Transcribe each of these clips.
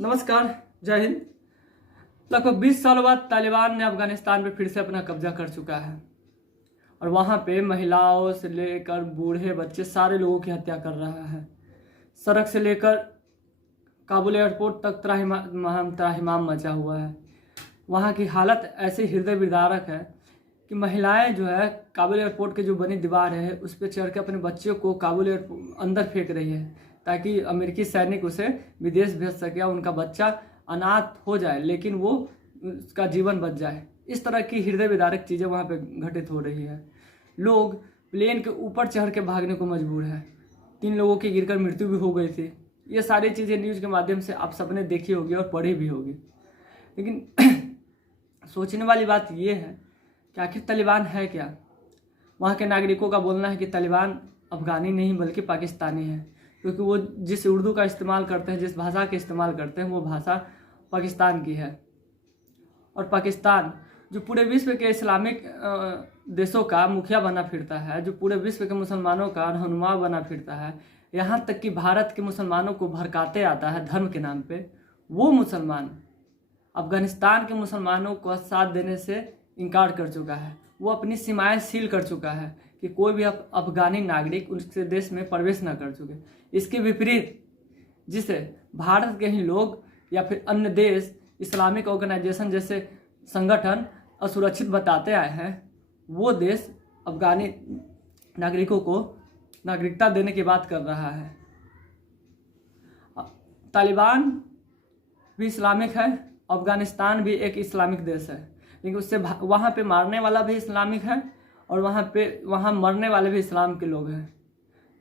नमस्कार, जय हिंद। लगभग 20 सालों बाद तालिबान ने अफगानिस्तान पे फिर से अपना कब्जा कर चुका है और वहाँ पे महिलाओं से लेकर बूढ़े बच्चे सारे लोगों की हत्या कर रहा है। सड़क से लेकर काबुल एयरपोर्ट तक त्राहिमाम मचा हुआ है। वहाँ की हालत ऐसी हृदय विदारक है कि महिलाएं जो है काबुल एयरपोर्ट की जो बनी दीवार है उस पर चढ़ के अपने बच्चों को काबुल एयरपोर्ट अंदर फेंक रही है ताकि अमेरिकी सैनिक उसे विदेश भेज सके और उनका बच्चा अनाथ हो जाए लेकिन वो उसका जीवन बच जाए। इस तरह की हृदय विदारक चीज़ें वहाँ पे घटित हो रही है। लोग प्लेन के ऊपर चढ़ के भागने को मजबूर है। 3 लोगों की गिरकर मृत्यु भी हो गई थी। ये सारी चीज़ें न्यूज़ के माध्यम से आप सबने देखी होगी और पढ़ी भी होगी। लेकिन सोचने वाली बात ये है कि आखिर तालिबान है क्या। वहाँ के नागरिकों का बोलना है कि तालिबान अफगानी नहीं बल्कि पाकिस्तानी है, क्योंकि वो जिस उर्दू का इस्तेमाल करते हैं, जिस भाषा का इस्तेमाल करते हैं, वो भाषा पाकिस्तान की है। और पाकिस्तान जो पूरे विश्व के इस्लामिक देशों का मुखिया बना फिरता है, जो पूरे विश्व के मुसलमानों का रहनुमा बना फिरता है, यहाँ तक कि भारत के मुसलमानों को भड़काते आता है धर्म के नाम पे, वो मुसलमान अफगानिस्तान के मुसलमानों को साथ देने से इनकार कर चुका है। वो अपनी सीमाएं सील कर चुका है कि कोई भी अफगानी नागरिक उसके देश में प्रवेश न कर चुके। इसके विपरीत जिसे भारत के ही लोग या फिर अन्य देश इस्लामिक ऑर्गेनाइजेशन जैसे संगठन असुरक्षित बताते आए हैं, वो देश अफगानी नागरिकों को नागरिकता देने की बात कर रहा है। तालिबान भी इस्लामिक है, अफगानिस्तान भी एक इस्लामिक देश है, लेकिन उससे वहाँ पे मारने वाला भी इस्लामिक है और वहाँ मरने वाले भी इस्लाम के लोग हैं।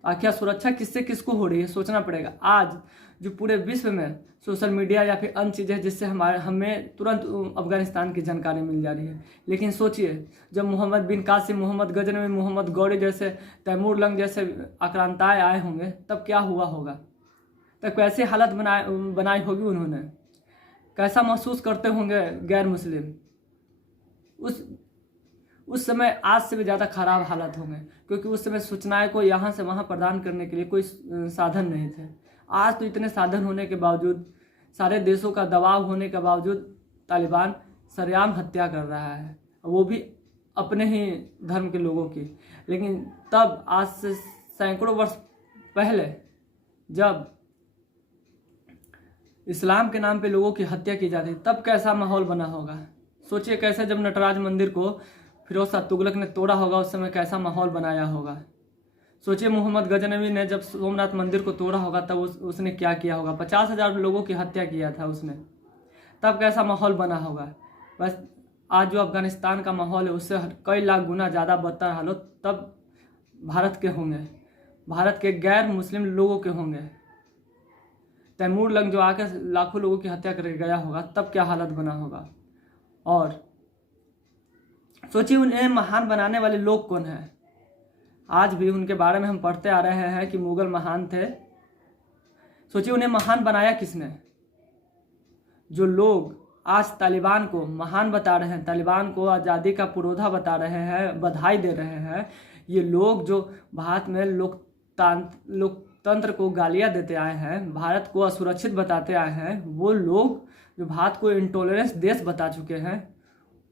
आखिर सुरक्षा किससे किसको हो रही है, सोचना पड़ेगा। आज जो पूरे विश्व में सोशल मीडिया या फिर अन्य चीज़ें जिससे हमें तुरंत अफगानिस्तान की जानकारी मिल जा रही है, लेकिन सोचिए जब मोहम्मद बिन कासिम, मोहम्मद गजनवी, मोहम्मद गौरी जैसे, तैमूर लंग जैसे आक्रांताएँ आए होंगे तब क्या हुआ होगा, तब कैसे हालत बनाई होगी उन्होंने, कैसा महसूस करते होंगे गैर मुस्लिम। उस समय आज से भी ज़्यादा खराब हालत होंगे, क्योंकि उस समय सूचनाएं को यहाँ से वहाँ प्रदान करने के लिए कोई साधन नहीं थे। आज तो इतने साधन होने के बावजूद, सारे देशों का दबाव होने के बावजूद तालिबान सरेआम हत्या कर रहा है, वो भी अपने ही धर्म के लोगों की। लेकिन तब आज से सैकड़ों वर्ष पहले जब इस्लाम के नाम पे लोगों की हत्या की जाती तब कैसा माहौल बना होगा। सोचिए कैसे जब नटराज मंदिर को फिरोज शाह तुगलक ने तोड़ा होगा, उस समय कैसा माहौल बनाया होगा। सोचिए मोहम्मद गजनवी ने जब सोमनाथ मंदिर को तोड़ा होगा तब उसने क्या किया होगा। 50,000 लोगों की हत्या किया था उसने, तब कैसा माहौल बना होगा। बस आज जो अफगानिस्तान का माहौल है उससे कई लाख गुना ज़्यादा बदतर हालत तब भारत के होंगे, भारत के गैर मुस्लिम लोगों के होंगे। तैमूर लंग जो आकर लाखों लोगों की हत्या कर गया होगा तब क्या हालत बना होगा। और सोचिए उन्हें महान बनाने वाले लोग कौन हैं। आज भी उनके बारे में हम पढ़ते आ रहे हैं कि मुगल महान थे। सोचिए उन्हें महान बनाया किसने। जो लोग आज तालिबान को महान बता रहे हैं, तालिबान को आज़ादी का पुरोधा बता रहे हैं, बधाई दे रहे हैं, ये लोग जो भारत में लोकतंत्र को गालियां देते आए हैं, भारत को असुरक्षित बताते आए हैं, वो लोग जो भारत को इंटॉलरेंस देश बता चुके हैं,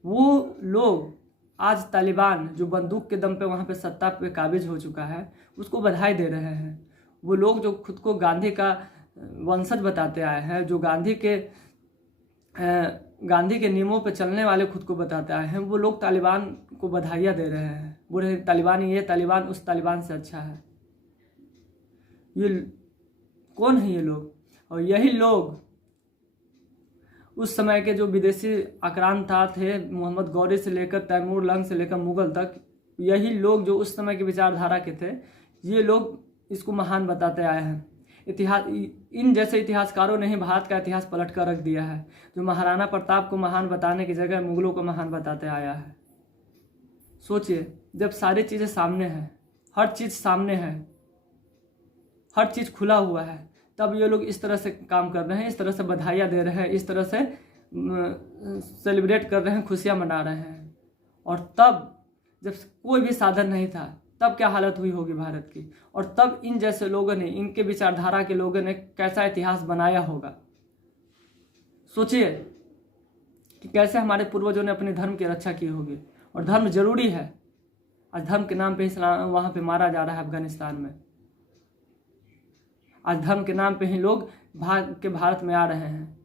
वो लोग आज तालिबान जो बंदूक के दम पे वहाँ पे सत्ता पे काबिज हो चुका है उसको बधाई दे रहे हैं। वो लोग जो खुद को गांधी का वंशज बताते आए हैं, जो गांधी के नियमों पे चलने वाले खुद को बताते आए हैं, वो लोग तालिबान को बधाइयाँ दे रहे हैं। बोले तालिबान ये तालिबान उस तालिबान से अच्छा है। ये कौन है ये लोग। और यही लोग उस समय के जो विदेशी आक्रांता थे, मोहम्मद गौरी से लेकर तैमूर लंग से लेकर मुगल तक, यही लोग जो उस समय के विचारधारा के थे, ये लोग इसको महान बताते आए हैं। इन जैसे इतिहासकारों ने ही भारत का इतिहास पलट कर रख दिया है, जो महाराणा प्रताप को महान बताने की जगह मुगलों को महान बताते आया है। सोचिए जब सारी चीज़ें सामने हैं, हर चीज़ सामने है, हर चीज़ खुला हुआ है, तब ये लोग इस तरह से काम कर रहे हैं, इस तरह से बधाइयाँ दे रहे हैं, इस तरह से सेलिब्रेट कर रहे हैं, खुशियाँ मना रहे हैं। और तब जब कोई भी साधन नहीं था तब क्या हालत हुई होगी भारत की। और तब इन जैसे लोगों ने, इनके विचारधारा के लोगों ने कैसा इतिहास बनाया होगा। सोचिए कि कैसे हमारे पूर्वजों ने अपने धर्म की रक्षा की होगी। और धर्म जरूरी है। आज धर्म के नाम पे इस्लाम वहाँ पे मारा जा रहा है अफगानिस्तान में। आज धर्म के नाम पे ही लोग भाग के भारत में आ रहे हैं।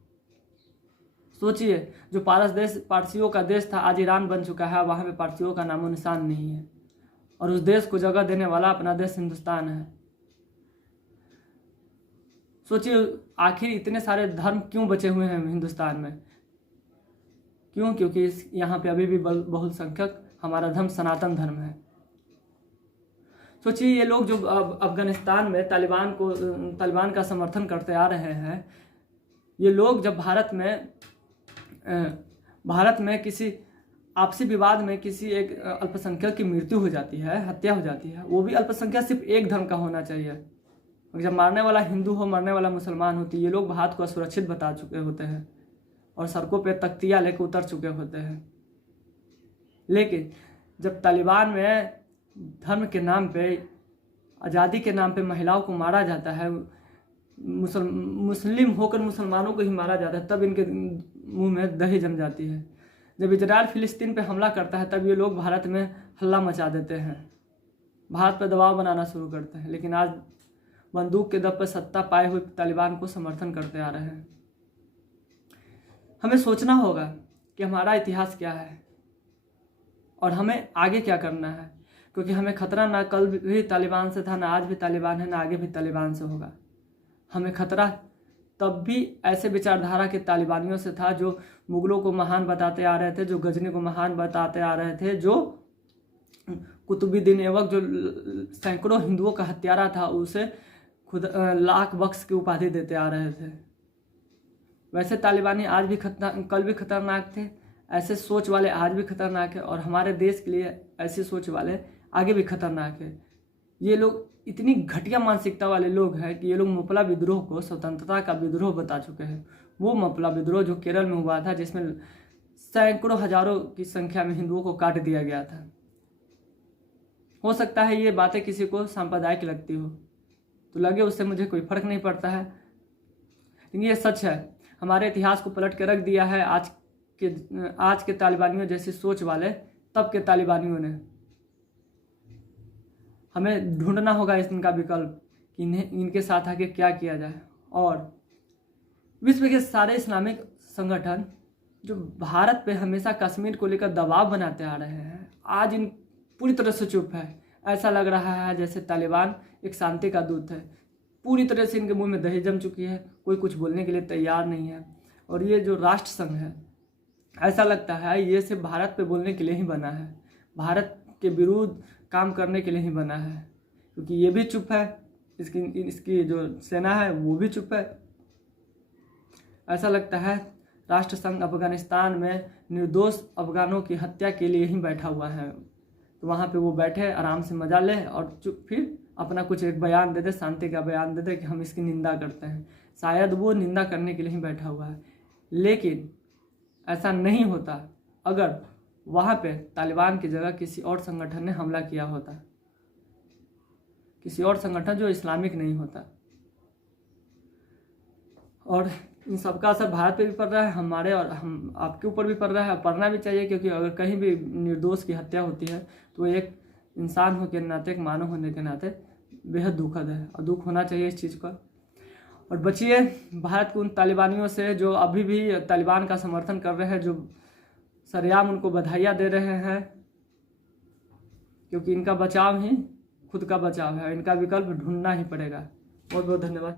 सोचिए, जो पारस देश पारसियों का देश था आज ईरान बन चुका है, वहाँ पे पारसियों का नामो निशान नहीं है। और उस देश को जगह देने वाला अपना देश हिंदुस्तान है। सोचिए, आखिर इतने सारे धर्म क्यों बचे हुए हैं हिंदुस्तान में? क्यों? क्योंकि यहाँ पे अभी भी बहुसंख्यक हमारा धर्म सनातन धर्म है। सोचिए, ये लोग जो अफगानिस्तान में तालिबान का समर्थन करते आ रहे हैं, ये लोग जब भारत में किसी आपसी विवाद में किसी एक अल्पसंख्यक की मृत्यु हो जाती है, हत्या हो जाती है, वो भी अल्पसंख्यक सिर्फ एक धर्म का होना चाहिए। जब मारने वाला हिंदू हो, मरने वाला मुसलमान होती, ये लोग भारत को असुरक्षित बता चुके होते हैं और सड़कों पे तख्तियाँ लेकर उतर चुके होते हैं। लेकिन जब तालिबान में धर्म के नाम पे, आज़ादी के नाम पे महिलाओं को मारा जाता है, मुस्लिम होकर मुसलमानों को ही मारा जाता है, तब इनके मुंह में दही जम जाती है। जब इजराइल फिलिस्तीन पे हमला करता है, तब ये लोग भारत में हल्ला मचा देते हैं, भारत पर दबाव बनाना शुरू करते हैं। लेकिन आज बंदूक के दम पर सत्ता पाए हुए तालिबान को समर्थन करते आ रहे हैं। हमें सोचना होगा कि हमारा इतिहास क्या है और हमें आगे क्या करना है, क्योंकि हमें खतरा ना कल भी तालिबान से था, ना आज भी तालिबान है, ना आगे भी तालिबान से होगा। हमें खतरा तब भी ऐसे विचारधारा के तालिबानियों से था जो मुगलों को महान बताते आ रहे थे, जो गजनी को महान बताते आ रहे थे, जो कुतुबुद्दीन ऐबक जो सैकड़ों हिंदुओं का हत्यारा था, उसे खुद लाख बख्श की उपाधि देते आ रहे थे। वैसे तालिबानी आज भी कल भी खतरनाक थे, ऐसे सोच वाले आज भी खतरनाक है, और हमारे देश के लिए ऐसी सोच वाले आगे भी खतरनाक है। ये लोग इतनी घटिया मानसिकता वाले लोग हैं कि ये लोग मोपला विद्रोह को स्वतंत्रता का विद्रोह बता चुके हैं। वो मोपला विद्रोह जो केरल में हुआ था, जिसमें सैकड़ों हजारों की संख्या में हिंदुओं को काट दिया गया था। हो सकता है ये बातें किसी को सांप्रदायिक लगती हो, तो लगे उससे मुझे कोई फर्क नहीं पड़ता है, लेकिन ये सच है। हमारे इतिहास को पलट के रख दिया है आज के तालिबानियों जैसी सोच वाले तब के तालिबानियों ने। हमें ढूंढना होगा इनका विकल्प कि इनके साथ आके क्या किया जाए। और विश्व के सारे इस्लामिक संगठन जो भारत पे हमेशा कश्मीर को लेकर दबाव बनाते आ रहे हैं, आज इन पूरी तरह से चुप है। ऐसा लग रहा है जैसे तालिबान एक शांति का दूत है। पूरी तरह से इनके मुंह में दही जम चुकी है, कोई कुछ बोलने के लिए तैयार नहीं है। और ये जो राष्ट्र संघ है, ऐसा लगता है ये सिर्फ भारत पे बोलने के लिए ही बना है, भारत के विरुद्ध काम करने के लिए ही बना है, क्योंकि ये भी चुप है, इसकी जो सेना है वो भी चुप है। ऐसा लगता है राष्ट्र संघ अफगानिस्तान में निर्दोष अफगानों की हत्या के लिए ही बैठा हुआ है। तो वहाँ पे वो बैठे आराम से मजा ले और चुप फिर अपना कुछ एक बयान दे दे, शांति का बयान दे दे कि हम इसकी निंदा करते हैं। शायद वो निंदा करने के लिए ही बैठा हुआ है, लेकिन ऐसा नहीं होता अगर वहाँ पे तालिबान की जगह किसी और संगठन ने हमला किया होता, किसी और संगठन जो इस्लामिक नहीं होता। और इन सबका असर भारत पे भी पड़ रहा है, हमारे और हम आपके ऊपर भी पड़ रहा है, पड़ना भी चाहिए, क्योंकि अगर कहीं भी निर्दोष की हत्या होती है तो एक इंसान होने के नाते, एक मानव होने के नाते बेहद दुखद है और दुख होना चाहिए इस चीज़ का। और बचिए भारत के उन तालिबानियों से जो अभी भी तालिबान का समर्थन कर रहे हैं, जो सरेआम उनको बधाइयाँ दे रहे हैं, क्योंकि इनका बचाव ही खुद का बचाव है। इनका विकल्प ढूंढना ही पड़ेगा। बहुत बहुत धन्यवाद।